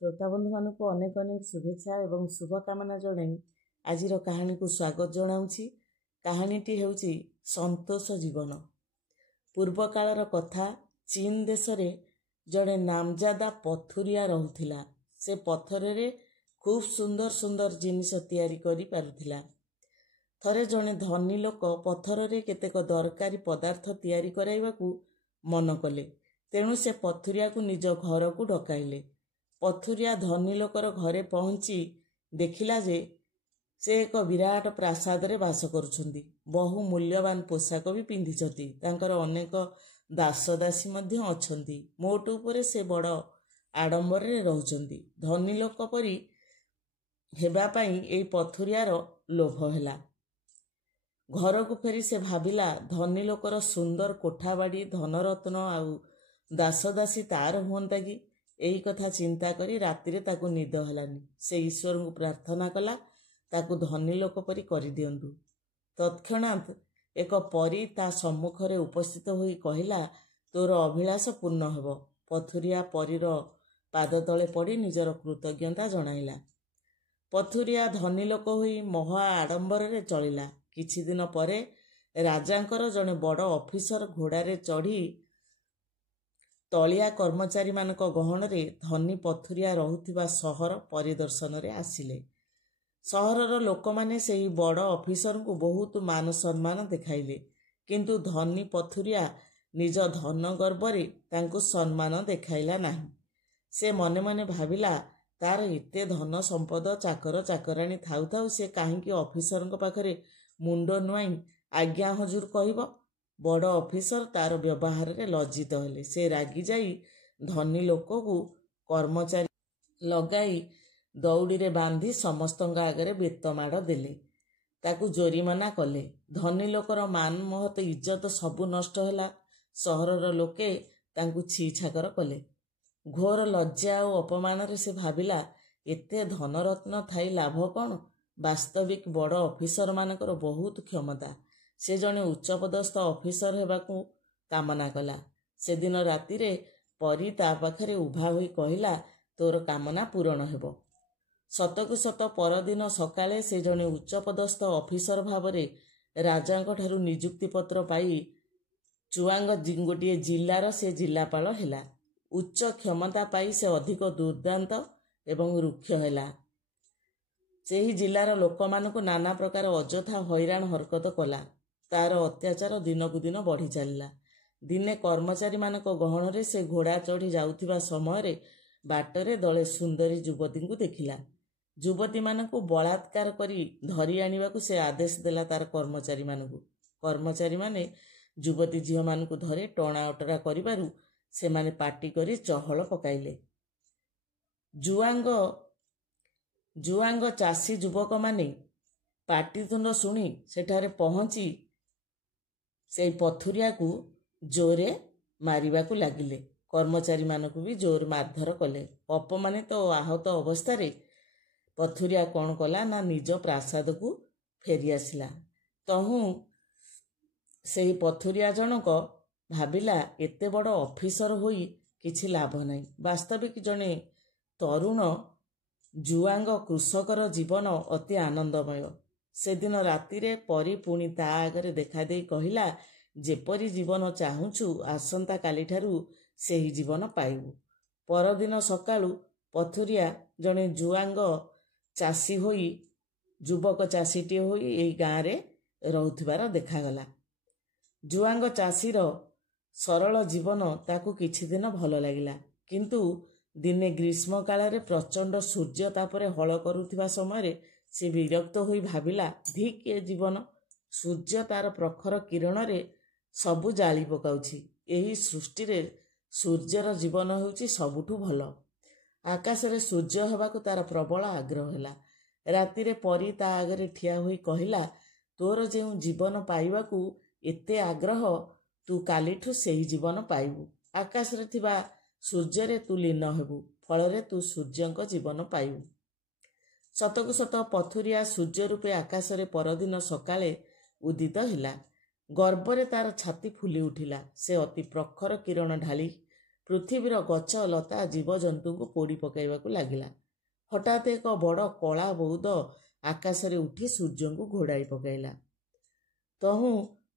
श्रोता बंधु मान को अनेक अनेक शुभेच्छा एवं शुभकामना जणाई आज कहानी को स्वागत जनाऊँगी। कहानीटी हेउची संतोष जीवन। पूर्व कालर कथा। चीन देश रे जड़े नामजादा पथुरिया रहुथिला। से पथरे खूब सुंदर सुंदर जिनिस तैयारी करि पारुथिला। थरे जड़े धनी लोक पथर रे केतेक दरकारी पदार्थ तैयारी कराइबाकू मन कले। तेणु से पथुरिया को निज घर को डकाइले। पथुरिया धनी लोकर घरे पहुँची देखिला जे से एक विराट प्रासाद रे वास करुछंती। बहु मूल्यवान पोशाक भी पिंधिछंती। तांकर अनेक दास दासी मध्य अछंती। मोट उपरे से बड़ आडंबर रे रहुछंती। धनी लोक परी हेबा पई एई पथुरियार लोभ हैला। घर को फेरी से भाविला धनी लोकर सुंदर कोठाबाड़ी धनरत्न आउ दास दासी तार हुअंता कि। एही कथा चिंता करी रातिरे ताकू निद हलानी। से ईश्वर को प्रार्थना कला ताकू धनी लोक परी करि दियंतु। तत्क्षणात एक परी ता सम्मुखरे उपस्थित होई कहिला, तोर अभिलाष पूर्ण हेब। पथुरिया परीर पाद तले पड़ी निजर कृतज्ञता जणाइला। पथुरिया धनी लोक होई महा आडंबर रे चलिला। किछि दिन परे राजांकर जने बड़ ऑफिसर घोड़ारे चढ़ी तलिया कर्मचारी मानक गहन रे धनी पथुरिया रहुथिबा सहर परिदर्शन रे आसिले। सहरर लोक माने सेही बड़ ऑफिसर को बहुत मान सम्मान देखाइले। किंतु धनी पथुरिया निज धन गर्व रे तांको सम्मान देखाइला नाही। से मने मने भाविला तार एते धन संपद चाकर चाकराणी थाउ थाउ से काहींकी ऑफिसर पाखरे मुंड नुआई आज्ञा हजूर कहब। बड़ ऑफिसर तार व्यवहार रे लज्जित हेले। से रागी जाई धनी लोक को कर्मचारी लगाई दौड़ी रे बांधी समस्त आगे बेतमाड़ देले। ताकू जोरीमाना कले। धनी लोकर मान महत इज्जत सबु नष्ट हैला। सहरर लोके तांकू छी छाकर कले। घोर लज्जा और अपमान रे से भाविला एते धनरत्न थाई लाभ कौन। वास्तविक बड़ ऑफिसर मानकर बहुत क्षमता। से जने उच्चपदस्थ ऑफिसर हेबाकू कामना कला। से दिन राति रे परी ता पाखरे उभा होई कहिला, तोर कामना पूरण हेबो। सतकु सत परदिन सकाळे से जने उच्चपदस्थ ऑफिसर भावरे राजांक ठारू नियुक्ति पत्र पाई चुआंग गोटे जिल्लार से जिल्लापाल हेला। उच्च क्षमता पाई से अधिक दुर्दांत एवं रुक्ष हैला। सेही जिल्लार लोक मानकु नाना प्रकार अजथा हैरान हरकत कला। तार अत्याचार दिन को दिन बढ़ी चलला। दिने कर्मचारी मानक गहन रे से घोड़ा चढ़ी जाउथिबा समय रे बाटरे दले सुंदरी युवती को देखिला। युवती मानकु बलात्कार करी धरी आनिबाकू से आदेश देला तार कर्मचारी मानकु। कर्मचारी माने युवती झियो मानकु धरे टणा अटरा करिबारु से माने पाटी करी चहल पकाइले। जुआंग चासी युवक माने पाटीतुंड शुणी सेठारे पहुंची से पथुरिया को जोरे मारिबाकू लागिले। कर्मचारी मानकू भी जोर मारधर कले। अपमानित तो आहत अवस्था रे पथुरिया कौन कला ना निज प्रासाद को फेरी आसिला। तहु सेही पथुरिया जनक भाविला एते बड़ ऑफिसर होई किछि लाभ नाही। वास्तविक जने तरुण जुआंग कृषकर जीवन अति आनंदमय। से दिन राति रे परी पुणी ता आगरे देखा देई कहिला, जेपरी जीवन चाहुछु आसंता काली ठारू सेही जीवन पाइबु। परदिन सकाळु पथुरिया जने जुआंग चासी होई युवक चासीटी होई एई गाँ रे रहुथिबार देखागला। जुआंग चासीर सरल जीवन ताकू किछि दिन भल लागिला। किंतु दिने ग्रीष्म काल रे प्रचंड सूर्य तापरे हल करुथिबा समय रे से विरक्त होई भाविला, धिक ए जीवन। सूर्य तार प्रखर किरण रे सबु जाली पकाउछि। एही सृष्टि रे सूर्यर जीवन हेउछि सबुठु भल। आकाश रे सूर्य हेबाकू तार प्रबल आग्रह हैला। राति रे परी ता आगरे ठिया होई कहिला, तोर जेउ जीवन पाइबाकू एते आग्रह तू कालीठु सेही जीवन पाइबू। आकाश रे थिबा सूर्य रे तू लीन हेबू। फल रे तू सूर्यंक जीवन पाइबू। सतकु सत पथुरिया सूर्य रूपे आकाश रे परदिन सकाळे उदित हिला। गर्वरे तार छाती फुली उठिला। से अति प्रखर किरण ढाली ପୃଥିବୀର ଗଛ ଲତା ଜୀବଜନ୍ତୁଙ୍କୁ ପୋଡ଼ି ପକାଇବାକୁ ଲାଗିଲା। ହଠାତ୍ ଏକ ବଡ଼ କଳା ବଉଦ ଆକାଶରେ ଉଠି ସୂର୍ଯ୍ୟଙ୍କୁ ଘୋଡ଼ାଇ ପକାଇଲା। ତହୁଁ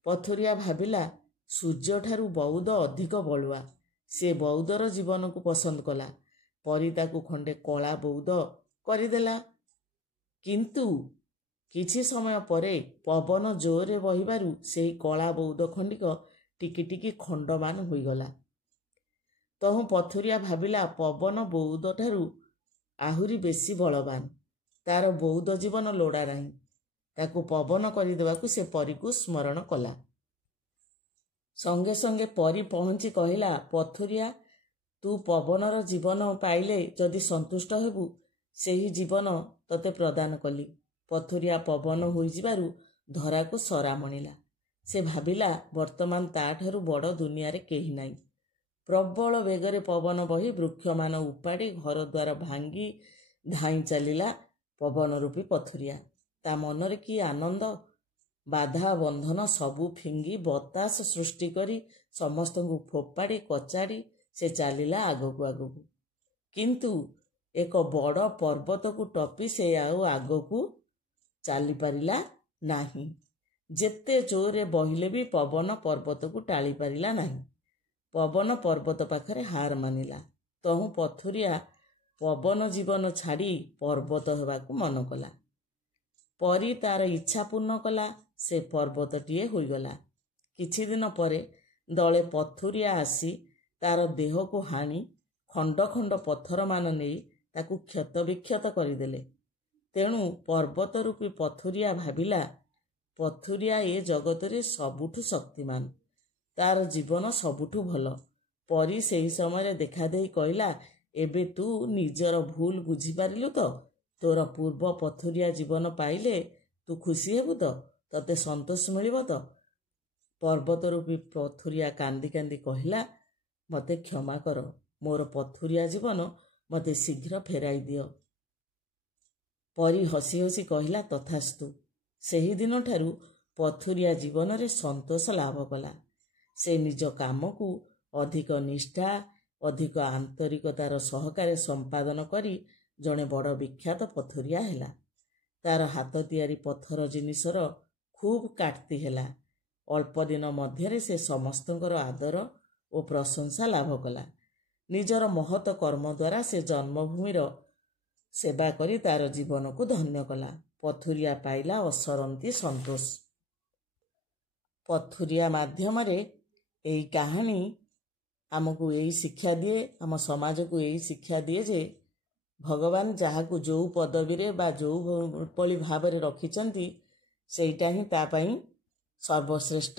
ପଥୁରିଆ ଭାବିଲା, ସୂର୍ଯ୍ୟଠାରୁ ବଉଦ ଅଧିକ ବଳୁଆ। ସେ ବଉଦର ଜୀବନକୁ ପସନ୍ଦ କଲା। ପରି ତାକୁ ଖଣ୍ଡେ କଳା ବଉଦ କରିଦେଲା। କିନ୍ତୁ କିଛି ସମୟ ପରେ ପବନ ଜୋରରେ ବହିବାରୁ ସେହି କଳା ବଉଦ ଖଣ୍ଡିକ ଟିକି ଟିକି ଖଣ୍ଡମାନ ହୋଇଗଲା। ତହୁଁ ପଥୁରିଆ ଭାବିଲା, ପବନ ବଉଦଠାରୁ ଆହୁରି ବେଶୀ ବଳବାନ। ତାର ବଉଦ ଜୀବନ ଲୋଡ଼ା ନାହିଁ। ତାକୁ ପବନ କରିଦେବାକୁ ସେ ପରୀକୁ ସ୍ମରଣ କଲା। ସଙ୍ଗେ ସଙ୍ଗେ ପରୀ ପହଞ୍ଚି କହିଲା, ପଥୁରିଆ, ତୁ ପବନର ଜୀବନ ପାଇଲେ ଯଦି ସନ୍ତୁଷ୍ଟ ହେବୁ, ସେହି ଜୀବନ ତତେ ପ୍ରଦାନ କଲି। ପଥୁରିଆ ପବନ ହୋଇଯିବାରୁ ଧରାକୁ ସରା ମଣିଲା। ସେ ଭାବିଲା, ବର୍ତ୍ତମାନ ତାଠାରୁ ବଡ଼ ଦୁନିଆରେ କେହି ନାହିଁ। ପ୍ରବଳ ବେଗରେ ପବନ ବହି ବୃକ୍ଷମାନ ଉପାଡ଼ି ଘରଦ୍ୱାର ଭାଙ୍ଗି ଧାଇଁ ଚାଲିଲା ପବନ ରୂପୀ ପଥୁରିଆ। ତା ମନରେ କି ଆନନ୍ଦ! ବାଧା ବନ୍ଧନ ସବୁ ଫିଙ୍ଗି ବତାସ ସୃଷ୍ଟି କରି ସମସ୍ତଙ୍କୁ ଫୋପାଡ଼ି କଚାଡ଼ି ସେ ଚାଲିଲା ଆଗକୁ ଆଗକୁ। କିନ୍ତୁ ଏକ ବଡ଼ ପର୍ବତକୁ ଟପି ସେ ଆଉ ଆଗକୁ ଚାଲିପାରିଲା ନାହିଁ। ଯେତେ ଜୋରରେ ବହିଲେ ବି ପବନ ପର୍ବତକୁ ଟାଳି ପାରିଲା ନାହିଁ। ପବନ ପର୍ବତ ପାଖରେ ହାର ମାନିଲା। ତହୁଁ ପଥୁରିଆ ପବନ ଜୀବନ ଛାଡ଼ି ପର୍ବତ ହେବାକୁ ମନ କଲା। ପରି ତାର ଇଚ୍ଛା ପୂର୍ଣ୍ଣ କଲା। ସେ ପର୍ବତଟିଏ ହୋଇଗଲା। କିଛି ଦିନ ପରେ ଦଳେ ପଥୁରିଆ ଆସି ତାର ଦେହକୁ ହାଣି ଖଣ୍ଡ ଖଣ୍ଡ ପଥରମାନ ନେଇ ତାକୁ କ୍ଷତ ବିକ୍ଷତ କରିଦେଲେ। ତେଣୁ ପର୍ବତ ରୂପୀ ପଥୁରିଆ ଭାବିଲା, ପଥୁରିଆ ଏ ଜଗତରେ ସବୁଠୁ ଶକ୍ତିମାନ। ତାର ଜୀବନ ସବୁଠୁ ଭଲ। ପରି ସେହି ସମୟରେ ଦେଖାଦେଇ କହିଲା, ଏବେ ତୁ ନିଜର ଭୁଲ ବୁଝିପାରିଲୁ ତ? ତୋର ପୂର୍ବ ପଥୁରିଆ ଜୀବନ ପାଇଲେ ତୁ ଖୁସି ହେବୁ ତ? ତତେ ସନ୍ତୋଷ ମିଳିବ ତ? ପର୍ବତ ରୂପୀ ପଥୁରିଆ କାନ୍ଦି କାନ୍ଦି କହିଲା, ମୋତେ କ୍ଷମା କର। ମୋର ପଥୁରିଆ ଜୀବନ ମୋତେ ଶୀଘ୍ର ଫେରାଇ ଦିଅ। ପରି ହସି ହସି କହିଲା, ତଥାସ୍ତୁ। ସେହିଦିନଠାରୁ ପଥୁରିଆ ଜୀବନରେ ସନ୍ତୋଷ ଲାଭ କଲା। ସେ ନିଜ କାମକୁ ଅଧିକ ନିଷ୍ଠା, ଅଧିକ ଆନ୍ତରିକତାର ସହକାରେ ସମ୍ପାଦନ କରି ଜଣେ ବଡ଼ ବିଖ୍ୟାତ ପଥୁରିଆ ହେଲା। ତାର ହାତ ତିଆରି ପଥର ଜିନିଷର ଖୁବ୍ କାଟ୍ତି ହେଲା। ଅଳ୍ପ ଦିନ ମଧ୍ୟରେ ସେ ସମସ୍ତଙ୍କର ଆଦର ଓ ପ୍ରଶଂସା ଲାଭ କଲା। ନିଜର ମହତ୍ କର୍ମ ଦ୍ୱାରା ସେ ଜନ୍ମଭୂମିର ସେବା କରି ତାର ଜୀବନକୁ ଧନ୍ୟ କଲା। ପଥୁରିଆ ପାଇଲା ଅସରନ୍ତି ସନ୍ତୋଷ। ପଥୁରିଆ ମାଧ୍ୟମରେ ଏହି କାହାଣୀ ଆମକୁ ଏହି ଶିକ୍ଷା ଦିଏ, ଆମ ସମାଜକୁ ଏହି ଶିକ୍ଷା ଦିଏ ଯେ ଭଗବାନ ଯାହାକୁ ଯେଉଁ ପଦବୀରେ ବା ଯେଉଁଭଳି ଭାବରେ ରଖିଛନ୍ତି, ସେଇଟା ହିଁ ତା ପାଇଁ ସର୍ବଶ୍ରେଷ୍ଠ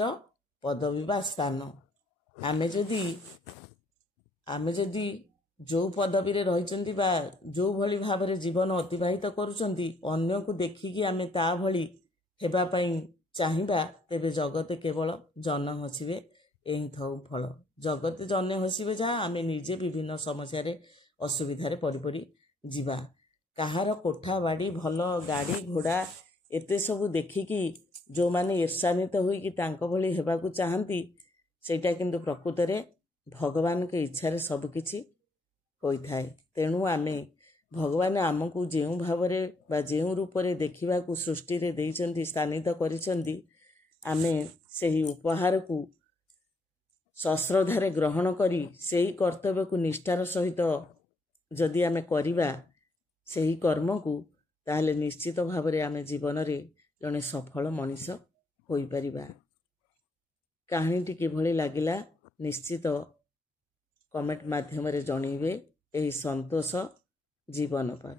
ପଦବୀ ବା ସ୍ଥାନ। ଆମେ ଯଦି ଯେଉଁ ପଦବୀରେ ରହିଛନ୍ତି ବା ଯେଉଁଭଳି ଭାବରେ ଜୀବନ ଅତିବାହିତ କରୁଛନ୍ତି, ଅନ୍ୟକୁ ଦେଖିକି ଆମେ ତା ଭଳି ହେବା ପାଇଁ ଚାହିଁବା, ତେବେ ଜଗତେ କେବଳ ଜନ ହସିବେ, ଏହି ଥଉ ଫଳ। ଜଗତେ ଜନେ ହସିବେ ଯାହା, ଆମେ ନିଜେ ବିଭିନ୍ନ ସମସ୍ୟାରେ ଅସୁବିଧାରେ ପଡ଼ି ଯିବା। କାହାର କୋଠା ବାଡ଼ି, ଭଲ ଗାଡ଼ି ଘୋଡ଼ା ଏତେ ସବୁ ଦେଖିକି ଯେଉଁମାନେ ଈର୍ଷାନ୍ୱିତ ହୋଇକି ତାଙ୍କ ଭଳି ହେବାକୁ ଚାହାନ୍ତି, ସେଇଟା କିନ୍ତୁ ପ୍ରକୃତରେ ଭଗବାନଙ୍କ ଇଚ୍ଛାରେ ସବୁକିଛି ହୋଇଥାଏ। ତେଣୁ ଭଗବାନ ଆମକୁ ଯେଉଁ ଭାବରେ ବା ଯେଉଁ ରୂପରେ ଦେଖିବାକୁ ସୃଷ୍ଟିରେ ଦେଇଛନ୍ତି, ସ୍ଥାନିତ କରିଛନ୍ତି, ଆମେ ସେହି ଉପହାରକୁ ସଶ୍ରଦ୍ଧାରେ ଗ୍ରହଣ କରି ସେହି କର୍ତ୍ତବ୍ୟକୁ ନିଷ୍ଠାର ସହିତ ଯଦି ଆମେ କରିବା, ସେହି କର୍ମକୁ, ତାହେଲେ ନିଶ୍ଚିତ ଭାବରେ ଆମେ ଜୀବନରେ ଜଣେ ସଫଳ ମଣିଷ ହୋଇପାରିବା। କାହାଣୀଟି କିଭଳି ଲାଗିଲା ନିଶ୍ଚିତ କମେଣ୍ଟ ମାଧ୍ୟମରେ ଜଣାଇବେ। ଏହି ସନ୍ତୋଷ ଜୀବନ ପାର।